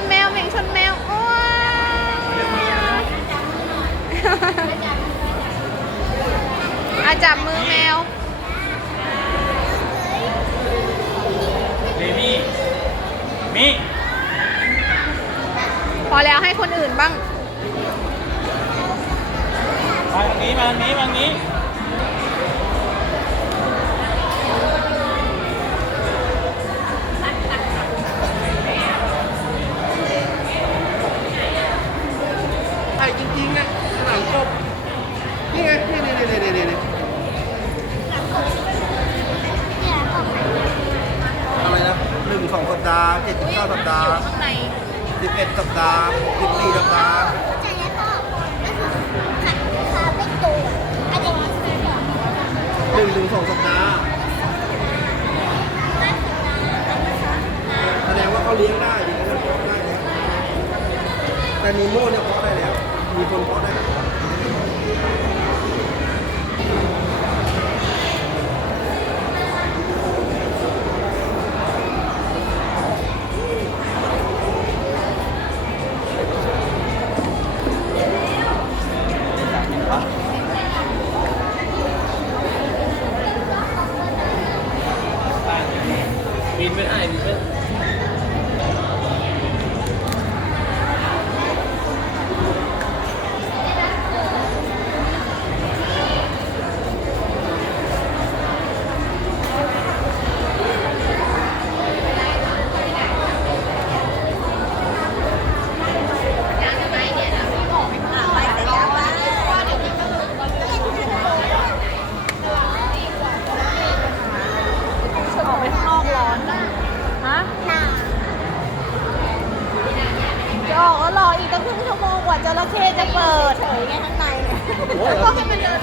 นแมวเหม่งชนแมวโอ้ยอาจับมือแมวเบมี่มิพอแล้วให้คนอื่นบ้าง มาทางนี้มาทางนี้มาทางนี้ายจริงๆนะหลังกบนี่ไงนี่นี่นี่นี่นี่นี่อะไรนะหนึ่งสองสัปดาห์เจ็ดสิบเก้าสัปดาห์ข้างในสิบเอ็ดสัปดาห์สิบสี่สัปดาห์หนึ่งถึงสองสัปดาห์แสดงว่าเขาเลี้ยงได้ดีเขาเพาะได้แล้วแต่นีโม่เนี่ยเพาะ มีคนเพาะได้แล้วบินไม่ได้บินไม่ ฮะจะออกก็รออีกตั้งครึ่งชั่วโมงกว่าจระเข้จะเปิด เฉยไงข้างในเนี่ย ก็ให้มันเดิน